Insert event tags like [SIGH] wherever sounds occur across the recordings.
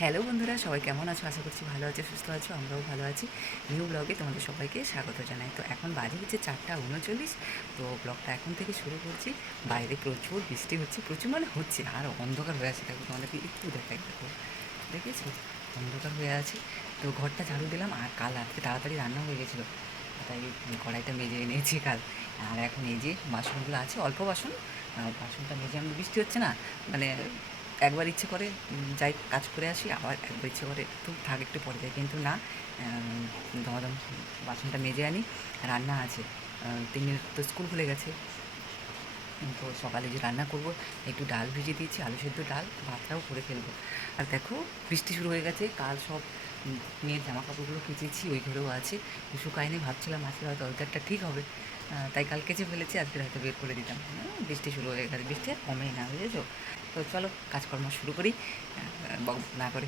Hello বন্ধুরা, সবাই কেমন আছো? আশা করছি ভালো আছো, সুস্থ আছো, আমরাও ভালো আছি। নিউ ব্লগে তোমাদের সবাইকে স্বাগত জানাই। তো এখন বাজে হচ্ছে চারটা উনচল্লিশ, তো ব্লগটা এখন থেকে শুরু করছি। বাইরে প্রচুর বৃষ্টি হচ্ছে, প্রচুর মানে হচ্ছে, আর অন্ধকার হয়ে আছে। দেখো, তোমাদেরকে একটু দেখাই, দেখো। দেখেছ? অন্ধকার হয়ে আছে। তো ঘরটা ঝাড়ু দিলাম, আর কাল রাত্রে তাড়াতাড়ি রান্না হয়ে গেছিল। তাই কড়াইটা মেজে এনেছি কাল। আর এখন এই যে বাসনগুলো আছে, অল্প বাসন, আর বাসনটা মেজে আমি বৃষ্টি হচ্ছে না? মানে একবার ইচ্ছে করে যাই কাজ করে আসি, আবার একবার ইচ্ছে করে একটু থাক, একটু পরে যাই। কিন্তু না দমাদম বাসনটা মেজে আনি, রান্না আছে। তিনি তো স্কুল খুলে গেছে। তো সকালে যে রান্না করব, একটু ডাল ভিজিয়ে দিয়েছি, আলু সেদ্ধ ডাল, ভাতটাও করে ফেলব। আর দেখো, বৃষ্টি শুরু হয়ে গেছে, কাল সব মেয়ের জামা কাপড়গুলো কেচেছি ওই ঘরেও আছে। শুকায়নি ভাবছিলাম আজকে হয়তো ওয়েদারটা ঠিক হবে। তাই কালকে যে ফেলেছি আজকে হয়তো বের করে দিতাম। হ্যাঁ, বৃষ্টি শুরু হয়ে গেছে বৃষ্টি আর কমেই না বুঝেছ? তো চলো কাজকর্ম শুরু করি। না করে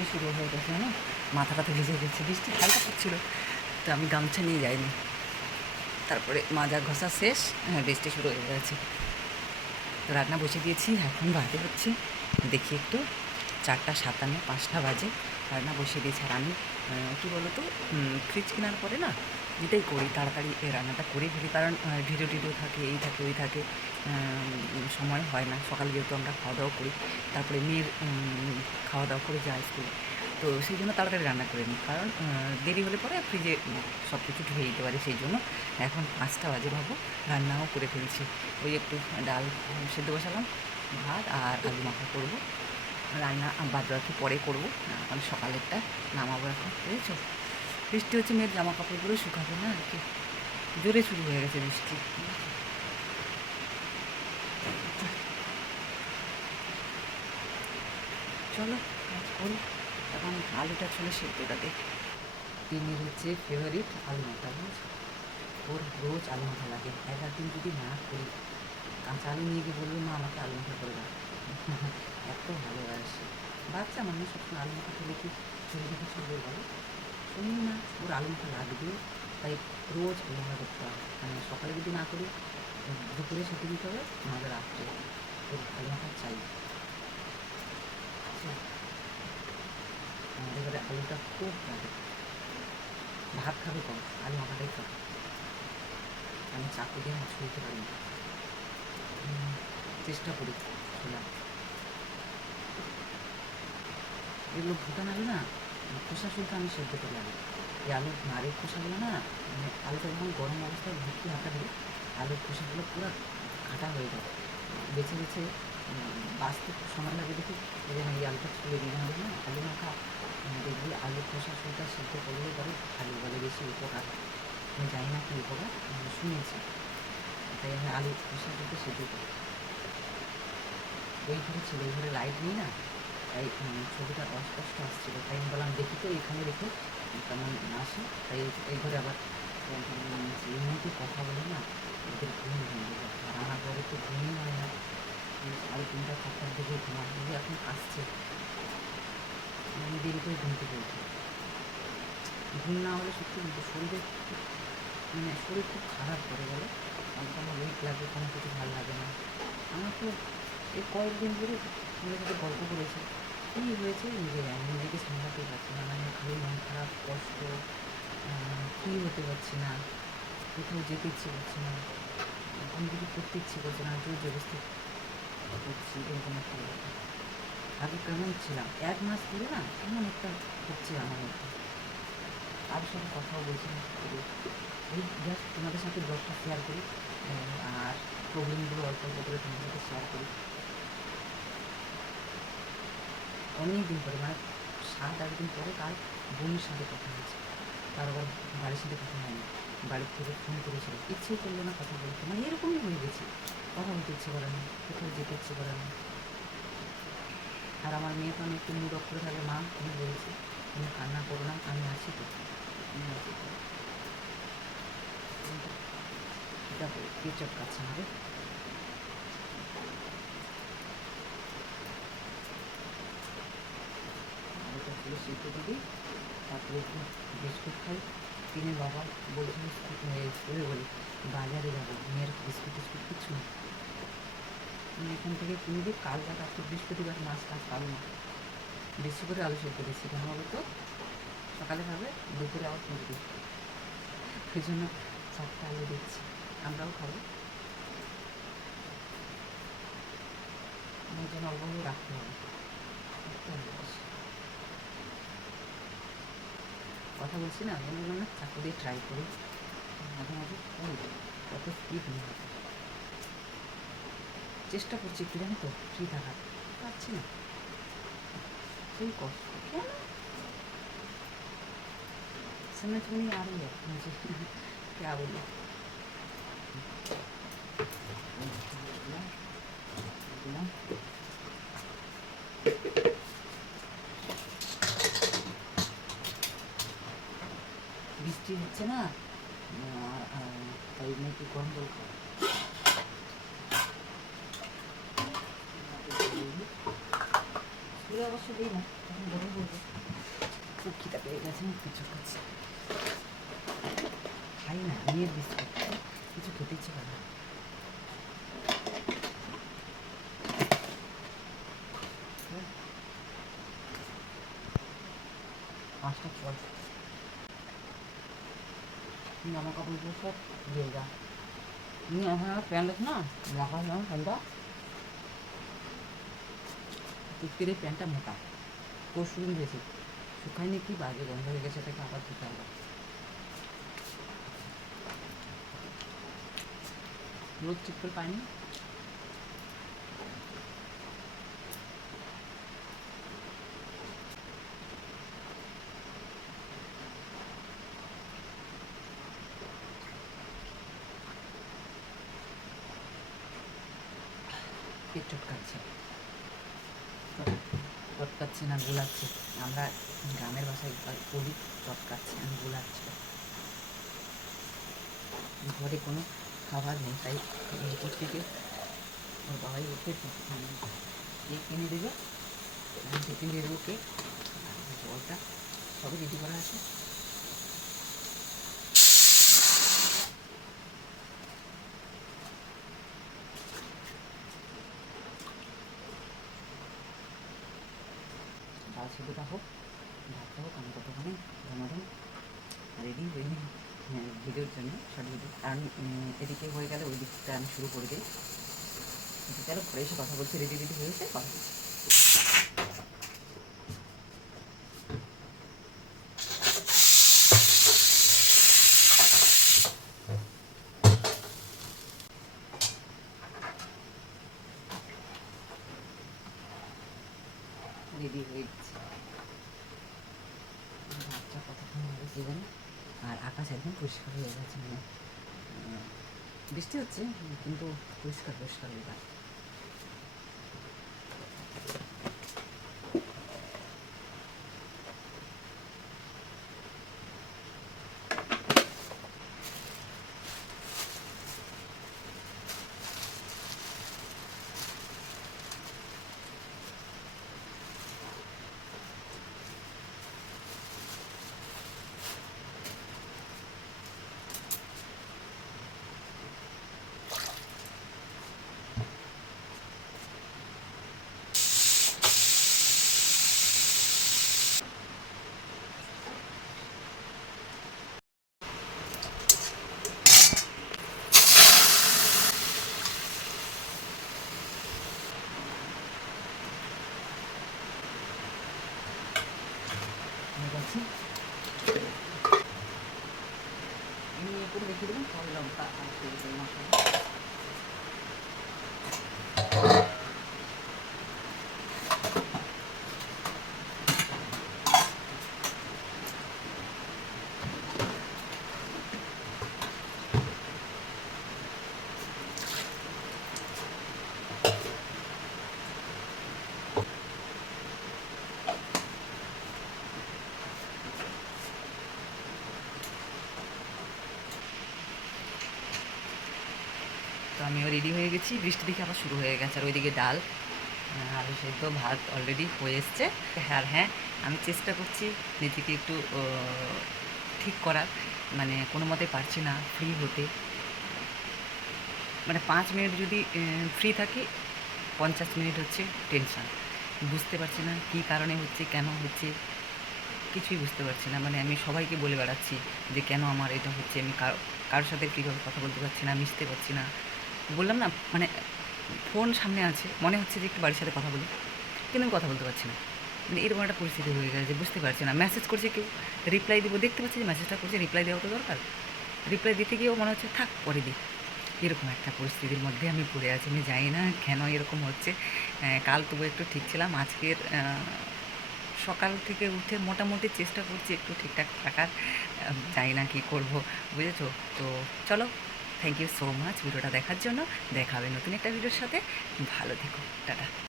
বৃষ্টি শুরু হয়ে গেছে না মাথাটা তো ভিজে গেছে, বৃষ্টি হালকা পড়ছিল, তো আমি গামছা নিয়ে যাইনি। তারপরে মাজা ঘষা শেষ হ্যাঁ বৃষ্টি শুরু হয়ে গেছে। তো রান্না বসে দিয়েছি, এখন বাজে হচ্ছে, দেখি একটু, চারটা সাতান্ন পাঁচটা বাজে। রান্না বসিয়ে দিয়েছি আর আমি কী বলো তো ফ্রিজ কেনার পরে না এটাই করি, তাড়াতাড়ি রান্নাটা করে ফেলি। কারণ ভিডিও টিডিও থাকে, এই থাকে, ওই থাকে সময় হয় না। সকালে যেহেতু আমরা খাওয়া দাওয়া করি, তারপরে মেয়ের খাওয়া দাওয়া করে যায় স্কুলে। তো সেই জন্য তাড়াতাড়ি রান্না করে নিই। কারণ দেরি হলে পরে ফ্রিজে সব কিছু ঢুকে দিতে পারি। সেই জন্য এখন পাঁচটা বাজে ভাবো, রান্নাও করে ফেলছি। ওই একটু ডাল সেদ্ধ বসালাম, ভাত আর আলু মাখা করব। রান্না বাদ বাকি পরে করব। সকালেরটা নামাবো এখন, বুঝেছ? বৃষ্টি হচ্ছে, মেয়ের জামা কাপড়গুলো শুকাবে না আর কি। জোরে শুরু হয়ে গেছে বৃষ্টি। চলো, কাজ করি। এখন আলুটা ছিল সেদ্ধটাকে তিনির হচ্ছে ফেভারিট আলু মাখা বুঝেছ ওর রোজ আলু মাখা লাগে। এক দিন যদি না করি, কাঁচা আলু নিয়ে গিয়ে বলল মা, আমাকে আলু মাখা করে দাও। [LAUGHS] এত ভালোবাসে। বাচ্চা মানুষ, সবসময় আলু মাখা খেলে কি ছেলে দেখে ছড়বে বলো? শুনি না, ওর আলু মাখা লাগবে, তাই রোজ মাখা করতে হবে। মানে সকালে যদি না করি, দুপুরে সেটে দিতে হবে নাহলে রাত্রে। ওর আলু মাখা চাই। আচ্ছা। আমাদের ঘরে আলুটা খুব লাগে। ভাত খাবে কম আলু মাখাটাই খাবে। আমি চাকু দিয়ে মাছ ছুঁতে পারি চেষ্টা করি খোলা এগুলো ভুটান আলু না খোসা শুনতে আমি সেদ্ধ করে লাগে এই আলুর নাড়ের খোসাগুলো না মানে আলুটা যখন গরম অবস্থায় ভুটকি হাঁটা দিই আলুর খোসাগুলো পুরো কাটা হয়ে যায় বেছে বেছে বাঁচতে সময় লাগে দেখি জন্য এই আলুটা তুলে দিই না না আলু মাখা দেখবি আলু খোসা শুনটা সেদ্ধ করলে পরে আলু বলে বেশি উপকার। আমি জানি না কি উপকার শুনেছি। তাই আমি আলু খোসা করতে সেদ্ধ করি ওই ঘরে ছিল ওই লাইট নেই না ছবিটা অস্পষ্ট আসছিল। তাই আমি বললাম, দেখি তো, এখানে রেখে কেমন আসে। তাই এই- ঘরে আবার এমনিতে কথা বলে না, ওদের ঘুম ভেঙে যায়। আর আমার তো ঘুমই হয় না। সাড়ে তিনটা চারটার দিকে ঘুমা ঘুমিয়ে এখন আসছে। আমি দেরি করে ঘুম থেকে ঘুম না হলে সত্যি কিন্তু শরীরে মানে শরীর খুব খারাপ করে গেলে কোনো উইক লাগে কোনো কিছু ভালো লাগে না। আমার তো এই কয়েকদিন ধরে আমাদের সাথে গল্প করেছে। কী হয়েছে? নিজে জানি নিজেকে সামলাতে পারছি না মানে খালি মন খারাপ, কষ্ট ফ্রি হতে পারছি না, কোথাও যেতে ইচ্ছে করছে না কোনো কিছু করতে ইচ্ছে করছে না, জোর জবস্তি করছি, এরকম একটা ব্যাপার। আগে কেমন ছিলাম? এক মাস ধরে না কেমন একটা হচ্ছে আমার মধ্যে। আর সাথে কথাও বলছি না এই- জাস্ট তোমাদের সাথে ব্লগটা শেয়ার করি আর প্রবলেমগুলো অল্প অল্প করে তোমাদের সাথে শেয়ার করি অনেক দিন পরে মানে সাত আট দিন পরে তার বোনের সাথে কথা হয়েছে। তার আবার বাড়ির সাথে কথা হয়নি। বাড়ির থেকে ফোন করেছিল। ইচ্ছেই করল না কথা বলতে। মানে এরকমই হয়ে গেছে। কথা বলতে ইচ্ছে করে না। কোথাও যেতে ইচ্ছে করে না। আর আমার মেয়ে তো আমি একটু মুড অফ করে থাকে। মা তুমি বলেছি, তুমি কান্না করো না, আমি আছি তো। আমি দেখো কে চটকাচ্ছে আমাদের। পুরো সিদ্ধ দিবি তারপরে একটু বিস্কুট খাই। কিনে বাবা বলছিল স্কুলে বলি। বাজারে যাব, মেয়ের বিস্কুট টিস্কুট কিছু না এখান থেকে কিনে দিই। কাল রাত আজকে বৃহস্পতিবার, মাছ টাছ পাবো না। বেশি করে আলু সেদ্ধ দিচ্ছি কেন বলো তো। সকালে খাবে, দুপুরে আবার দিই। সেই জন্য চারটে আলু দিচ্ছি। আমরাও খাব। আমার জন্য অল্প রাখতে হবে রাখতে হবে বেশি। কথা বলছি না আমি বললাম না চাকু দিয়ে ট্রাই করি মাঝে মাঝে ওই কত স্পিড নিয়ে হবে চেষ্টা করছি একটু জানি তো ফ্রি থাকার পারছি না সেই কষ্ট কেন समझ में नहीं आ रही है मुझे क्या बोलूं বৃষ্টি হচ্ছে না আর, আর, তাই নাকি গরম জল খাও স্কুলে অবশ্য দিই না তখন গরম বলব খুব খিদা পেয়ে গেছে না কিছু খাচ্ছি খাই না মেয়ের বিস্কুট কিছু খেতে ইচ্ছে করে না পাঁচটা চল জামা কাপড়গুলো সব দিয়ে যা তুমি আমার প্যান্ট আছে না মাখা যেমন প্যান্টটা কুর্তির এই প্যান্টটা মোটা পরশু দিন দিয়েছি শুকায়নি কি বাজে গন্ধ হয়ে গেছে এটাকে আবার হবে রোদ ঠিক করে পাইনি পেট চটকাচ্ছে চটকাচ্ছে না, গোলাচ্ছে। আমরা গ্রামের ভাষায় বলি চটকাচ্ছে আমি গোলাচ্ছি। ঘরে কোনো খাবার নেই, তাই এরপর থেকে ওর বাবাই ওকে এ কিনে দেবে। টিফিন দিয়ে দেবো কেক। জলটা সবই রেডি করা আছে। সিদ্ধটা হোক। ভাবতে হোক আমি ততক্ষণে ধন্যবাদ রেডি রেডি। হ্যাঁ, ভিডিওর জন্য শর্ট ভিডিও কারণ এদিকে হয়ে গেলে ওই দিকটা আমি শুরু করে দিই। চলো পরে এসে কথা বলছি রেডি রেডি হয়েছে কথা বলছি রেডি হয়ে গেছে ভাতটা কতক্ষণ হবে কে জানে আর আকাশ একদম পরিষ্কার হয়ে গেছে মানে উম, বৃষ্টি হচ্ছে কিন্তু পরিষ্কার পরিষ্কার এবার গেছে আমি করে রেখে দেবেন তাহলে লঙ্কা আর তেল দিয়ে মশলা তো আমিও গেছি বৃষ্টি দিকে আবার শুরু হয়ে গেছে। আর ওইদিকে ডাল আলু সেদ্ধ, ভাত অলরেডি হয়ে এসছে। আর হ্যাঁ আমি চেষ্টা করছি নিজেকে একটু ঠিক করার। মানে কোনো মতে পারছি না ফ্রি হতে। মানে পাঁচ মিনিট যদি ফ্রি থাকি, পঞ্চাশ মিনিট হচ্ছে টেনশন বুঝতে পারছি না কী কারণে হচ্ছে, কেন হচ্ছে, কিছুই বুঝতে পারছি না। মানে আমি সবাইকে বলে বেড়াচ্ছি যে কেন আমার এটা হচ্ছে, আমি কারও, কারোর সাথে কীভাবে কথা বলতে পারছি না, মিশতে পারছি না। বললাম না মানে ফোন সামনে আছে, মনে হচ্ছে যে একটু বাড়ির সাথে কথা বলি। কিন্তু আমি কথা বলতে পারছি না। মানে এরকম একটা পরিস্থিতি হয়ে গেছে, বুঝতে পারছি না। মেসেজ করছে কেউ রিপ্লাই দেবো, দেখতে পাচ্ছি যে মেসেজটা করছে রিপ্লাই দেওয়া তো দরকার। রিপ্লাই দিতে গিয়েও মনে হচ্ছে, থাক, পরে দিই। এরকম একটা পরিস্থিতির মধ্যে আমি পড়ে আছি, আমি জানি না কেন এরকম হচ্ছে। কাল তবু একটু ঠিক ছিলাম, আজকের সকাল থেকে উঠে মোটামুটি চেষ্টা করছি একটু ঠিকঠাক থাকার। জানি না কী করব, বুঝেছ? তো চলো থ্যাংক ইউ সো মাচ ভিডিওটা দেখার জন্য। দেখা হবে নতুন একটা ভিডিওর সাথে। ভালো থেকো। টাটা।